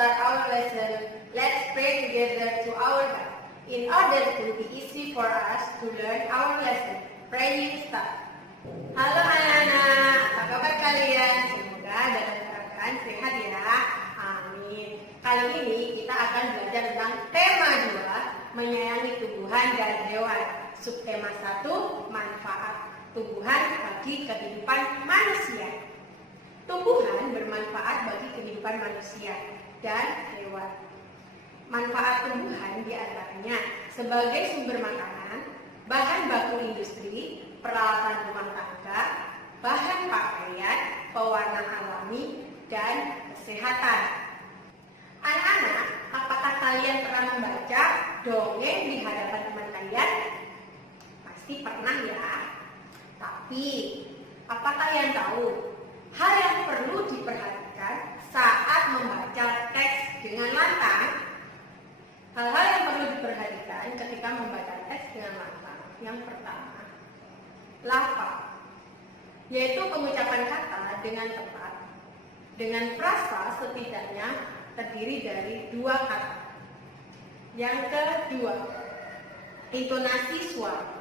start our lesson, let's pray together to our God in order to be easy for us to learn our lesson. Praying start. Halo anak-anak, apa kabar kalian? Semoga dalam keadaan sehat ya. Amin. Kali ini kita akan belajar tentang tema 2, menyayangi tumbuhan dan hewan. Subtema 1, manfaat tumbuhan bagi kehidupan manusia. Tumbuhan bermanfaat bagi kehidupan manusia dan hewan. Manfaat tumbuhan diantaranya sebagai sumber makanan, bahan baku industri, peralatan rumah tangga, bahan pakaian, pewarna alami, dan kesehatan. Anak-anak, apakah kalian pernah membaca dongeng di hadapan teman kalian? Pasti pernah ya. Tapi, apa kalian tahu hal yang perlu diperhatikan saat membaca teks dengan lantang? Hal-hal yang perlu diperhatikan ketika membaca teks dengan lantang. Yang pertama, lafaz, yaitu pengucapan kata dengan tepat, dengan frasa setidaknya terdiri dari 2 kata. Yang kedua, intonasi suara.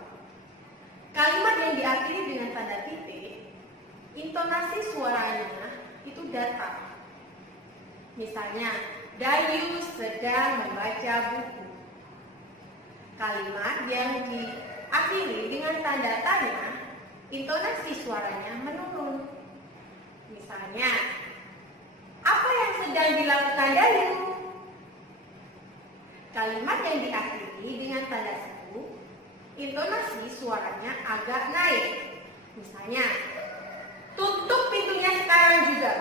Kalimat yang diakhiri dengan tanda titik, intonasi suaranya itu datar. Misalnya, Dayu sedang membaca buku. Kalimat yang diakhiri dengan tanda tanya, intonasi suaranya menurun. Misalnya, apa yang sedang dilakukan Dayu? Kalimat yang diakhiri dengan tanda seru, intonasi suaranya agak naik. Misalnya, tutup pintunya sekarang juga.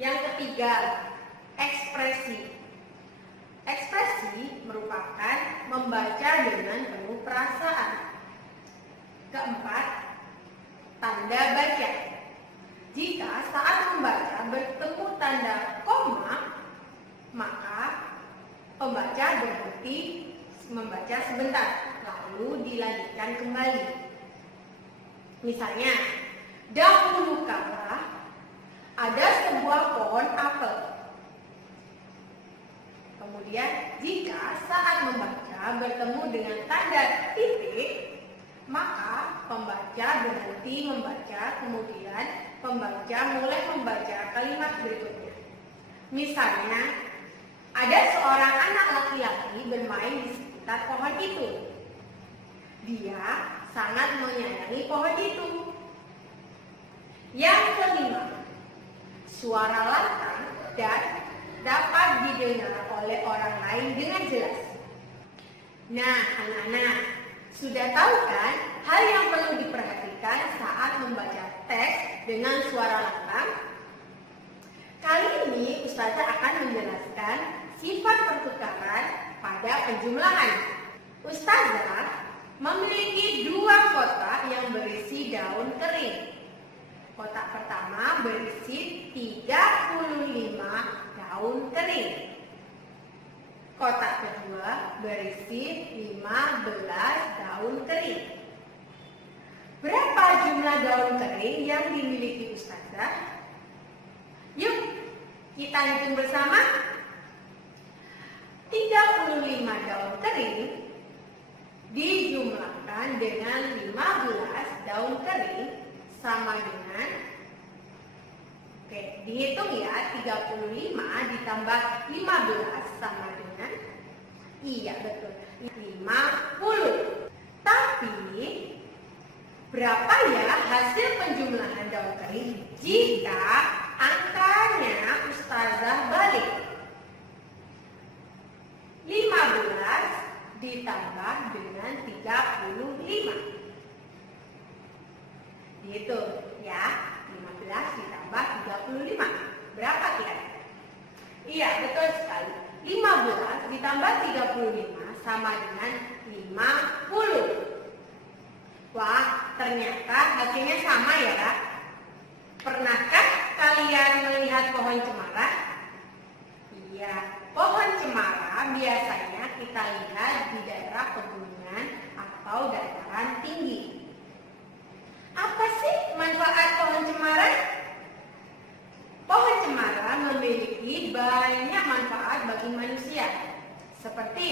Yang ketiga, ekspresi. Ekspresi merupakan membaca dengan penuh perasaan. Keempat, tanda baca. Jika saat membaca bertemu tanda koma, maka pembaca berhenti membaca sebentar, lalu dilanjutkan kembali. Misalnya, dahulu kala ada sebuah pohon apel. Kemudian, jika saat membaca bertemu dengan tanda titik, maka pembaca berhenti membaca, kemudian pembaca mulai membaca kalimat berikutnya. Misalnya, ada seorang anak laki-laki bermain di sekitar pohon itu. Dia sangat menyayangi pohon itu. Yang kelima, suara lantang dan dapat didengar oleh orang lain dengan jelas. Nah, anak-anak, sudah tahu kan hal yang perlu diperhatikan saat membaca teks dengan suara lantang? Kali ini Ustazah akan menjelaskan sifat pertukaran pada penjumlahan. Ustazah memiliki 2 kotak yang berisi daun kering. Kotak pertama berisi 35 daun kering. Kotak kedua berisi 15 daun kering. Berapa jumlah daun kering yang dimiliki Ustazah? Yuk, kita hitung bersama. 35 daun kering dijumlahkan dengan 15 daun kering sama dengan, dihitung ya, 35 ditambah 15 sama dengan, iya betul, 50. Tapi berapa ya hasil penjumlahan daun kering jika angkanya Ustazah balik? 15 ditambah dengan 35. Dihitung ya, 15 ditambah 35. Berapa kira-kira? Iya, betul sekali. 15 ditambah 35 sama dengan 50. Wah, ternyata hasilnya sama ya. Pernahkah kalian melihat pohon cemara? Iya, pohon cemara biasanya kita lihat di daerah pegunungan atau dataran tinggi. Apa sih manfaat pohon cemara? Pohon cemara memiliki banyak manfaat bagi manusia. Seperti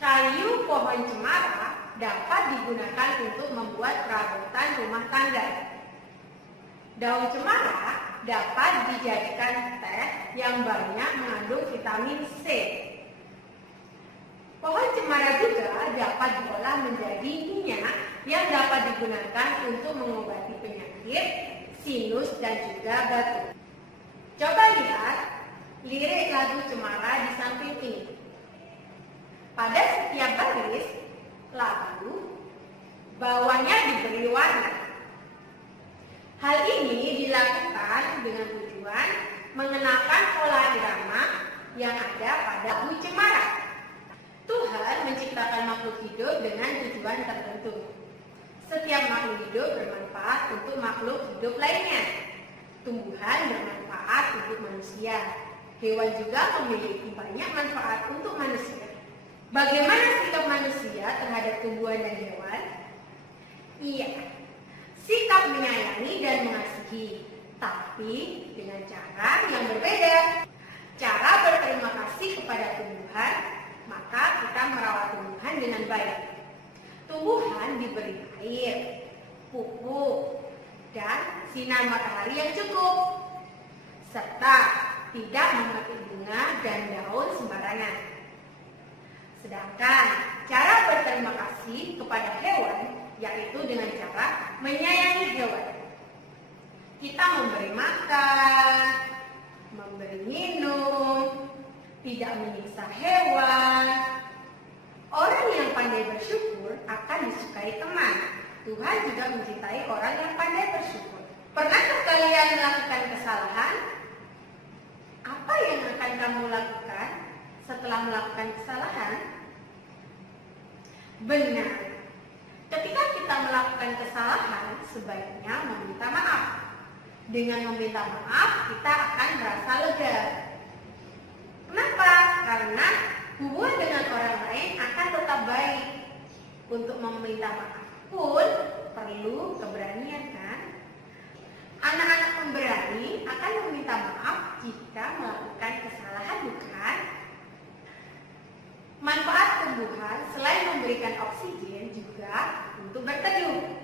kayu pohon cemara dapat digunakan untuk membuat perabotan rumah tangga. Daun cemara dapat dijadikan teh yang banyak mengandung vitamin C. Pohon cemara juga dapat diolah menjadi minyak yang dapat digunakan untuk mengobati penyakit, sinus, dan juga batuk. Coba lihat lirik lagu Cemara di samping ini. Pada setiap baris lagu, bawahnya diberi warna. Hal ini dilakukan dengan tujuan mengenalkan pola irama yang ada pada lagu Cemara. Tuhan menciptakan makhluk hidup dengan tujuan tertentu. Setiap makhluk hidup bermanfaat untuk makhluk hidup lainnya. Tumbuhan bermanfaat untuk manusia. Hewan juga memiliki banyak manfaat untuk manusia. Bagaimana sikap manusia terhadap tumbuhan dan hewan? Iya, sikap menyayangi dan mengasihi, tapi dengan cara yang berbeda. Cara berterima kasih kepada tumbuhan, maka kita merawat tumbuhan dengan baik. Tumbuhan diberi air, pupuk, dan sinar matahari yang cukup, serta tidak memakai bunga dan daun sembarangan. Sedangkan cara berterima kasih kepada hewan yaitu dengan cara menyayangi hewan. Kita memberi makan, memberi minum, tidak menyiksa hewan. Orang yang pandai bersyukur akan disukai teman. Tuhan juga mencintai orang yang pandai bersyukur. Pernahkah kalian melakukan kesalahan? Apa yang akan kamu lakukan setelah melakukan kesalahan? Benar. Ketika kita melakukan kesalahan, sebaiknya meminta maaf. Dengan meminta maaf, kita akan merasa lega. Kenapa? Karena hubungan dengan orang lain akan tetap baik. Untuk meminta maaf pun perlu keberanian, kan? Anak-anak pemberani akan meminta maaf jika melakukan kesalahan, bukan? Manfaat tumbuhan selain memberikan oksigen juga untuk berteduh.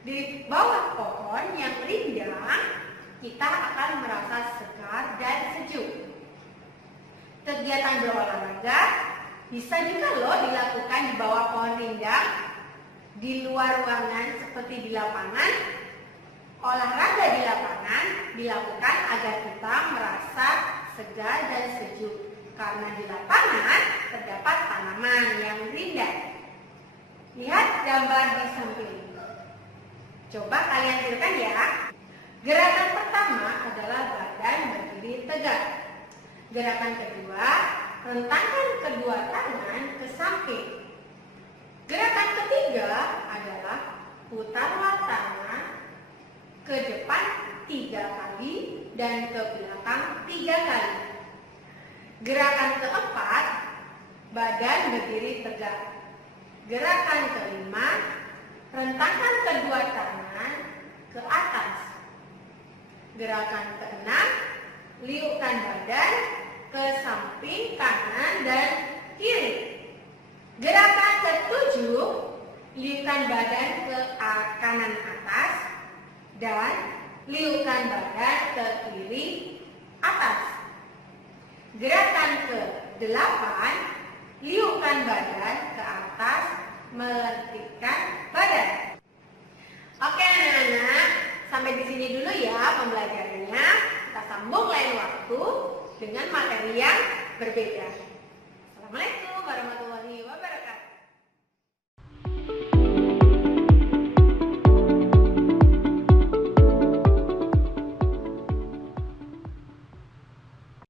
Di bawah pohon yang rindang, kita akan merasa segar dan sejuk. Kegiatan berolahraga bisa juga loh dilakukan di bawah pohon rindang. Di luar ruangan seperti di lapangan, olahraga di lapangan dilakukan agar kita merasa segar dan sejuk. Karena di lapangan terdapat tanaman yang rindang. Lihat gambar di samping ini. Coba kalian tirukan ya. Gerakan pertama adalah badan berdiri tegak. Gerakan kedua, rentangkan kedua tangan ke samping. Gerakan ketiga adalah putarlah tangan ke depan 3 kali dan ke belakang 3 kali. Gerakan keempat, badan berdiri tegak. Gerakan kelima, rentangkan kedua tangan ke atas. Gerakan keenam, liukkan badan ke samping kanan dan kiri. Gerakan ketujuh, liukkan badan ke kanan atas dan liukkan badan ke kiri atas. Gerakan ke-8, liukkan badan ke atas, melentikkan badan. Oke anak-anak, sampai di sini dulu ya pembelajarannya. Kita sambung lain waktu dengan materi yang berbeda.